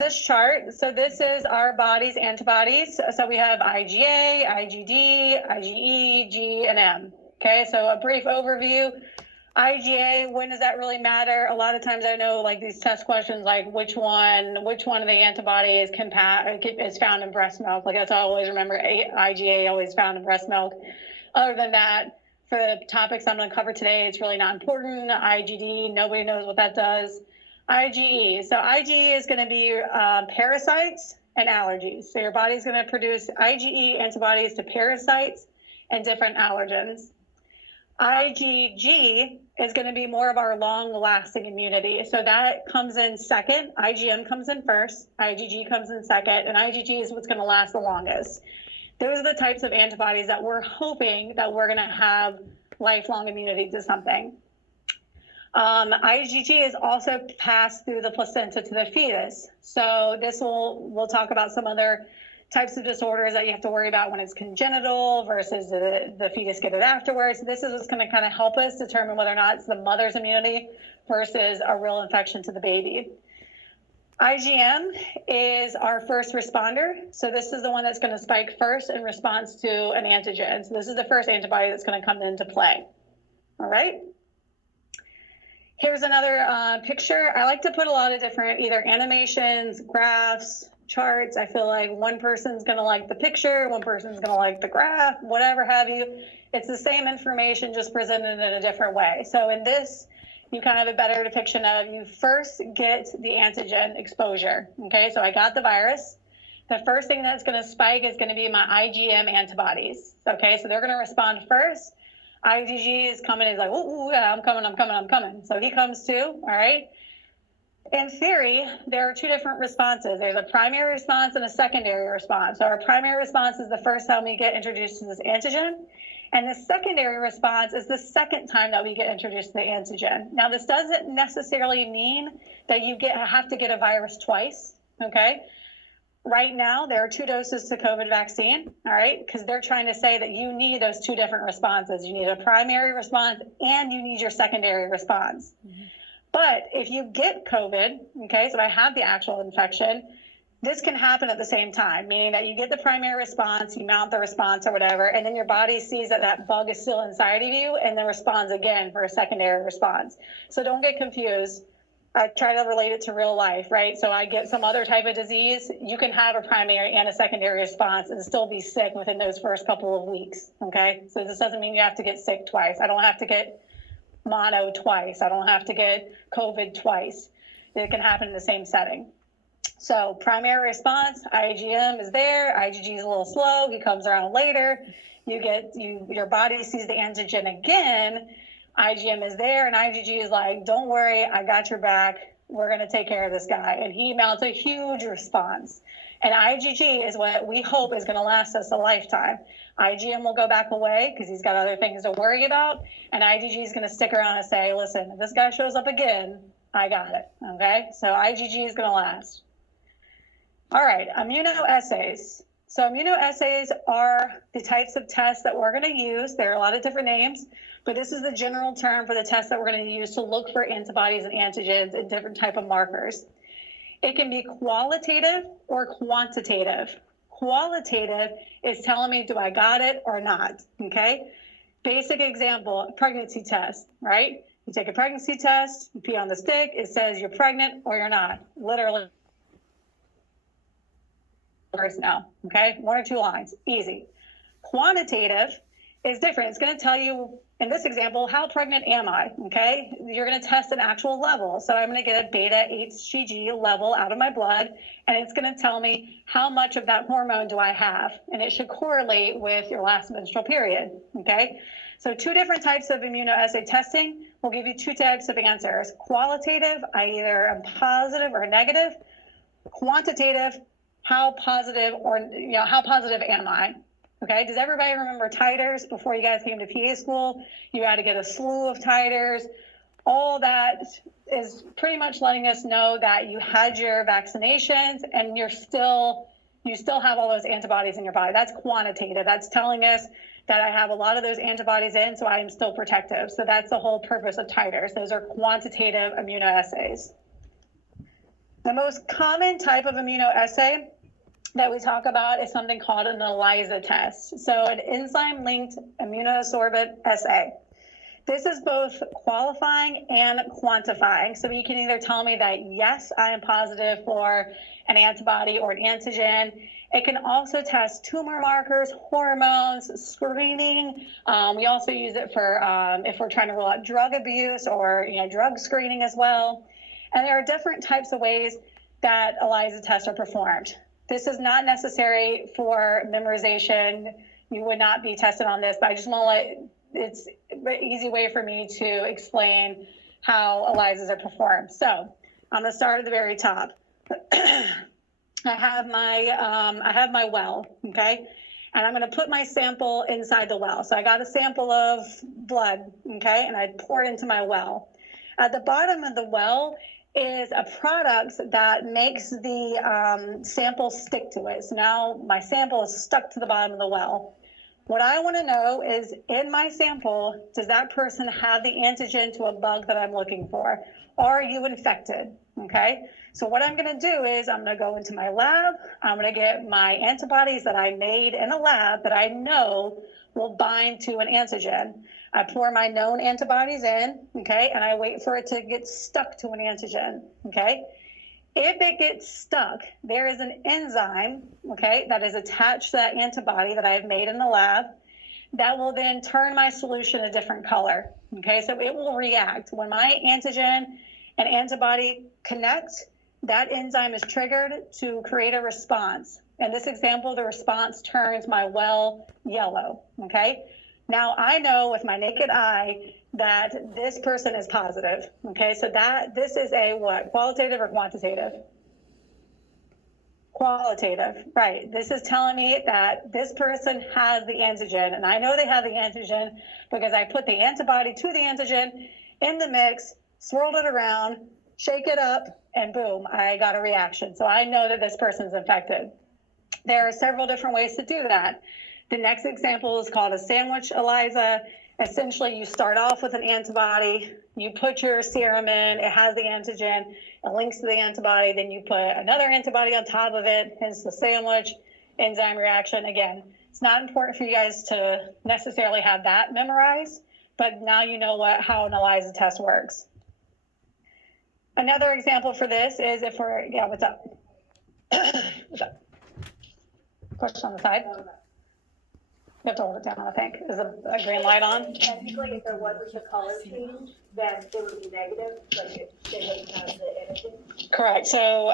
This chart, so this is our body's antibodies. So we have IgA, IgD, IgE, G, and M. Okay, so a brief overview. IgA, when does that really matter? A lot of times I know like these test questions, like which one of the antibodies is found in breast milk. Like that's all I always remember, IgA always found in breast milk. Other than that, for the topics I'm going to cover today, it's really not important. IgD, nobody knows what that does. IgE, so IgE is going to be parasites and allergies. So your body's going to produce IgE antibodies to parasites and different allergens. IgG is going to be more of our long-lasting immunity. So that comes in second. IgM comes in first. IgG comes in second. And IgG is what's going to last the longest. Those are the types of antibodies that we're hoping that we're going to have lifelong immunity to something. IgG is also passed through the placenta to the fetus. So we'll talk about some other types of disorders that you have to worry about when it's congenital versus the fetus get it afterwards. This is what's going to kind of help us determine whether or not it's the mother's immunity versus a real infection to the baby. IgM is our first responder. So this is the one that's going to spike first in response to an antigen. So this is the first antibody that's going to come into play. All right. Here's another picture. I like to put a lot of different either animations, graphs, charts. I feel like one person's going to like the picture, one person's going to like the graph, whatever have you. It's the same information, just presented in a different way. So in this, you kind of have a better depiction of you first get the antigen exposure. Okay, so I got the virus. The first thing that's going to spike is going to be my IgM antibodies. Okay, so they're going to respond first. IgG is coming. He's like, ooh, yeah, I'm coming. So he comes too. All right. In theory, there are two different responses. There's a primary response and a secondary response. So our primary response is the first time we get introduced to this antigen. And the secondary response is the second time that we get introduced to the antigen. Now, this doesn't necessarily mean that you have to get a virus twice, okay? Right now, there are 2 doses to COVID vaccine, all right? Because they're trying to say that you need those 2 different responses. You need a primary response and you need your secondary response. Mm-hmm. But if you get COVID, okay, so I have the actual infection, this can happen at the same time, meaning that you get the primary response, you mount the response or whatever, and then your body sees that that bug is still inside of you and then responds again for a secondary response. So don't get confused. I try to relate it to real life, right? So I get some other type of disease, you can have a primary and a secondary response and still be sick within those first couple of weeks, okay? So this doesn't mean you have to get sick twice. I don't have to get mono twice. I don't have to get COVID twice. It can happen in the same setting. So primary response, IgM is there. IgG is a little slow. He comes around later. Your body sees the antigen again. IgM is there, and IgG is like, don't worry, I got your back. We're going to take care of this guy. And he mounts a huge response. And IgG is what we hope is going to last us a lifetime. IgM will go back away because he's got other things to worry about. And IgG is going to stick around and say, listen, if this guy shows up again, I got it. Okay? So IgG is going to last. All right, immunoassays. So immunoassays are the types of tests that we're going to use. There are a lot of different names, but this is the general term for the tests that we're going to use to look for antibodies and antigens and different type of markers. It can be qualitative or quantitative. Qualitative is telling me, do I got it or not, okay? Basic example, pregnancy test, right? You take a pregnancy test, you pee on the stick, it says you're pregnant or you're not, literally. Now, okay? 1 or 2 lines, easy. Quantitative is different. It's going to tell you, in this example, how pregnant am I, okay? You're going to test an actual level. So I'm going to get a beta HCG level out of my blood, and it's going to tell me how much of that hormone do I have, and it should correlate with your last menstrual period, okay? So 2 different types of immunoassay testing will give you 2 types of answers. Qualitative, I either am positive or negative. Quantitative, how positive am I? Okay, does everybody remember titers before you guys came to PA school? You had to get a slew of titers. All that is pretty much letting us know that you had your vaccinations and you still have all those antibodies in your body. That's quantitative. That's telling us that I have a lot of those antibodies in, so I am still protective. So that's the whole purpose of titers. Those are quantitative immunoassays. The most common type of immunoassay that we talk about is something called an ELISA test. So an enzyme-linked immunosorbent assay. This is both qualifying and quantifying. So you can either tell me that, yes, I am positive for an antibody or an antigen. It can also test tumor markers, hormones, screening. We also use it for if we're trying to rule out drug abuse or drug screening as well. And there are different types of ways that ELISA tests are performed. This is not necessary for memorization. You would not be tested on this, but I just want to it's an easy way for me to explain how ELISAs are performed. So I'm going to start at the very top. I have my well, okay? And I'm going to put my sample inside the well. So I got a sample of blood, okay? And I pour it into my well. At the bottom of the well is a product that makes the sample stick to it. So now my sample is stuck to the bottom of the well. What I want to know is, in my sample, does that person have the antigen to a bug that I'm looking for? Are you infected? Okay. So what I'm going to do is I'm going to go into my lab. I'm going to get my antibodies that I made in a lab that I know will bind to an antigen. I pour my known antibodies in, okay, and I wait for it to get stuck to an antigen, okay? If it gets stuck, there is an enzyme, okay, that is attached to that antibody that I've made in the lab that will then turn my solution a different color, okay? So it will react. When my antigen and antibody connect, that enzyme is triggered to create a response. In this example, the response turns my well yellow, okay? Now I know with my naked eye that this person is positive, okay? So this is a what, qualitative or quantitative? Qualitative, right. This is telling me that this person has the antigen, and I know they have the antigen because I put the antibody to the antigen in the mix, swirled it around, shake it up, and boom, I got a reaction. So I know that this person's infected. There are several different ways to do that. The next example is called a sandwich ELISA. Essentially, you start off with an antibody, you put your serum in, it has the antigen, it links to the antibody, then you put another antibody on top of it, hence the sandwich enzyme reaction. Again, it's not important for you guys to necessarily have that memorized, but now you know how an ELISA test works. Another example for this is if we're, what's up? What's up? Question on the side. You have to hold it down, I think. Is a green light on? Technically, if there wasn't a color change, then it would be negative, like if they didn't have the energy. Correct. So